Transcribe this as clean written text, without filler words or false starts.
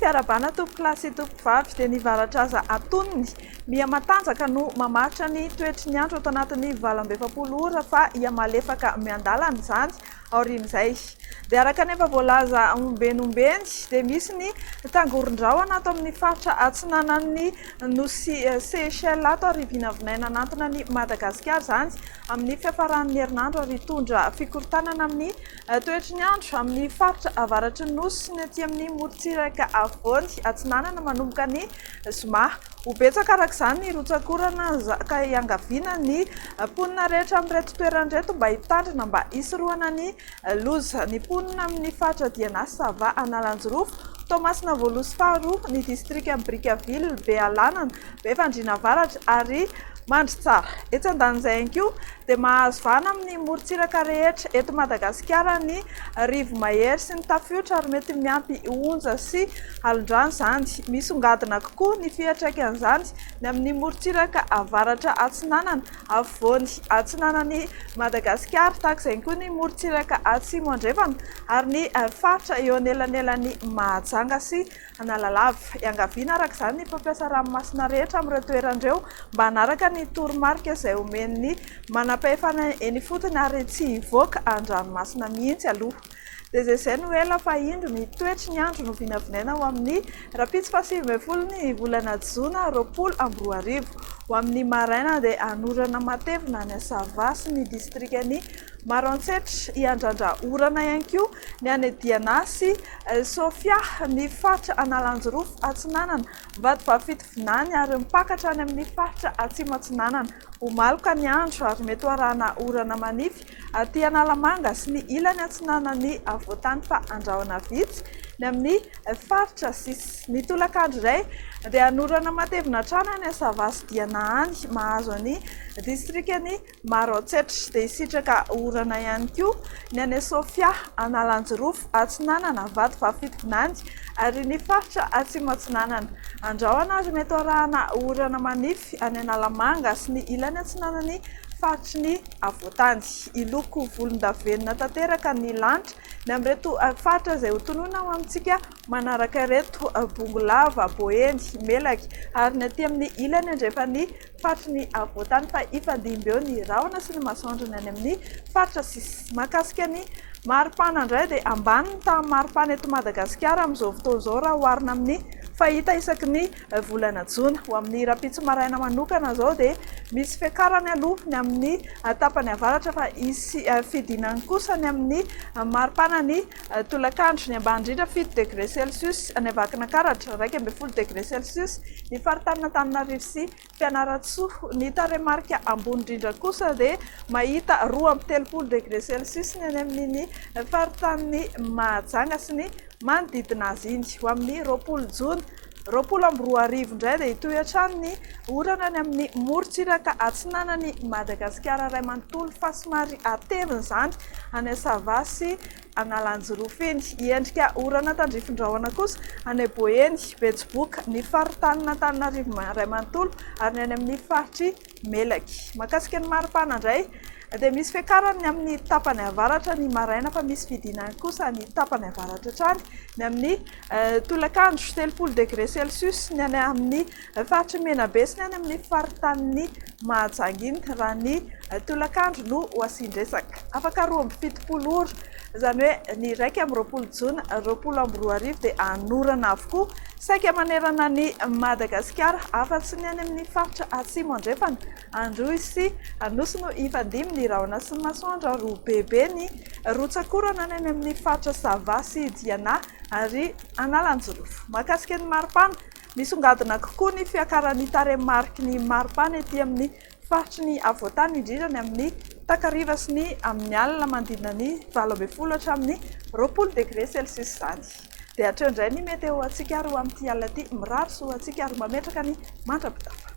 fiarabana tompo klasy tompo vavy dia nivaratra aza atonony mia matanjaka no mamaritra ny toetry ny andro ato anatin'ny 24 ora fa ia malefaka miandalana izany aorian'izay dia araka nefa voalaza ombenombeny dia misy ny tangoron-drahona ato amin'ny faritra atsinanan'ny nosy Seychelles ato ary vinavinaina anatona ny Madagasikara izany amin'ny fiafaran'ny herinandro ary tondra fikorotanana amin'ny toetry ny andro amin'ny faritra avaratry ny nosy ny aty amin'ny morontsiraka avoany atsinanana manomboka ny Zoma ho betsaka araka izany ny rotsakorana ka iangaviana ny ponina rehetra amin'ireto toerana reto mba hitandrina mba hisorohana ny loza ny ponina amin'ny faritra Dianasy Sava Analanjorofo Tomasina Voalosy faharoa ny distrika Brickaville Bealanana Befandriana Avaratra ary mandry tsara etsy andan'izay ihany koa dia mahazo vahana amin'ny morontsiraka rehetra eto Madagasikara ny rivo mahery sy ny tafiotra ary mety miampy onja sy alondrano izany misongadina kokoa ny fiantraikan'izany ny amin'ny morontsiraka avaratra atsinanana afovoany atsinanan'ny Madagasikara tahak'izay koa ny morontsiraka atsimo andrefana ary ny faritra eo anelanelan'ny Mahajanga sy Analalava iangaviana araka izany ny mpampiasa ranomasina rehetra amin'ireo toeran'ireo mba hanaraka ny toromarika izay omen'ny manam-pahefana eny fotony ary tsy hivoaka an-dranomasina mihitsy aloha dia izay no ela fa indro ny toetry ny andro no vinavinaina ho amin'ny rapitsy fahasivy ny volana Jona 2024 ho amin'ny maraina dia anorana matevina ny Savasy ny distrikany Maroantsetra iandrandra orana ihany koa ny any Dianasy Sofia ny faritra Analanjorofo atsinanana vadivavy ary mipakatra any amin'ny faritra atsimo atsinanana ho maloka ny andro ary mety arahana orana manify aty Analamanga sy ny ilany atsinanan'ny avoatany fa andrahona vitsy ny amin'ny faritra sisy ny tolakandro iray dia anorana matevina trano any Savasy Diana any mahazo any distrikany Maroantsetra dia hisitraka orana ihany koa ny any Sofia Analanjorofo atsinanana vadivavy ary ny faritra atsimo atsinanana andrahona ary mety arahana orana manify any Analamanga sy ny ilany atsinanan'ny faritry ny avoatany iloko volondavenona tanteraka ny lanitra ny amin'ireto faritra izay ho tonoina ho amintsika manaraka ireto bongolava boeny melaky ary ny aty amin'ny ilany andrefa ny faritry ny avoatany fa ifandimby eo ny rahona sy ny masoandrony any amin'ny faritra sisy makasika ny maripana indray dia ambany ny tamin'ny maripana eto Madagasikara amin'izao fotoana izao raha oharina amin'ny fahita isaky ny volana Jona ho amin'ny rapitsy maraina manokana izao dia misy fiakarany aloha ny amin'ny tapany avaratra fa hisy fidinany kosa ny amin'ny maripana ny tolakandro ny ambany indrindra 7 degré Celsius ny avakinankaratra 12 degré Celsius ny faritanina Antananarivo sy Fianaratsoa ny taremarika ambony indrindra kosa dia mahita 12 degré Celsius ny amin'ny faritan'ny Mahajanga sy ny manodidina azy iny ho amin'ny 20 Jona 2024 indray dia hitohy hatrany ny orana ny amin'ny morontsiraka atsinanan'ny Madagasikara iray manontolo fa somary atevina izany any Savasy Analanjorofo eny iendrika orana tandrifin-drahona kosa any Boeny Betsiboka ny faritanina Antananarivo iray manontolo ary ny any amin'ny faritry Melaky makasika ny maripana indray dia misy fiakarany amin'ny tapany avaratra ny maraina fa misy fidinany kosa ny tapany avaratra trany ny amin'ny tolakandro 30 degré Celsius ny any amin'ny faritry Menabe sy ny any amin'ny faritan'ny Mahajanga iny raha ny tolakandro no ho asindresaka afaka 27 ora izany hoe ny raika amin'ny 20 Jona 2024 dia anorana avokoa saika manerana ny Madagasikara afa-tsy ny any amin'ny faritra atsimo andrefana Androy sy Anosy no ifandimy ny rahona sy ny masoandro ary bebe ny rotsakorana ny any amin'ny faritra Savasy Diana ary Analanjorofo makasika ny maripana misongadina kokoa ny fiakaran'ny taremarika ny maripana ety amin'ny faritry ny avoatany indrindra ny amin'ny takariva sy ny amin'ny alina manodidina ny 12 hatramin'ny 20 degré Celsius izany dia hatreo indray ny meteo antsika ary ho amin'ity alina ity mirary so antsika ary mametraka ny mandrapitafa